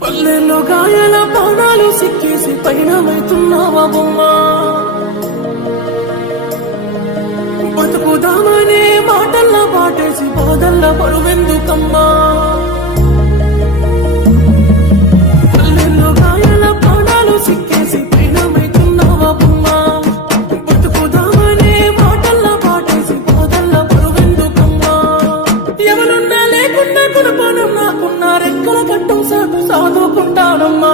పల్లెల్లో గాయాల పానాలు సిక్కేసి పైన వెళ్తున్నావా బొమ్మా? బతుకుదామనే మాటల్లా పాటేసి బాధల్లా బరువెందుకమ్మా? పల్లెల్లో గాయాల పానాలు సిక్కేసి పైన వెళ్తున్నావా బొమ్మా? బతుకుదామనే మాటల్లా పాటేసి బాధల్లా బరువెందుకమ్మా? ఎవరున్నా లేకుండా కులపానం నాకున్నా రెక్కల కట్టం సాటు సాదుకుంటానమ్మా.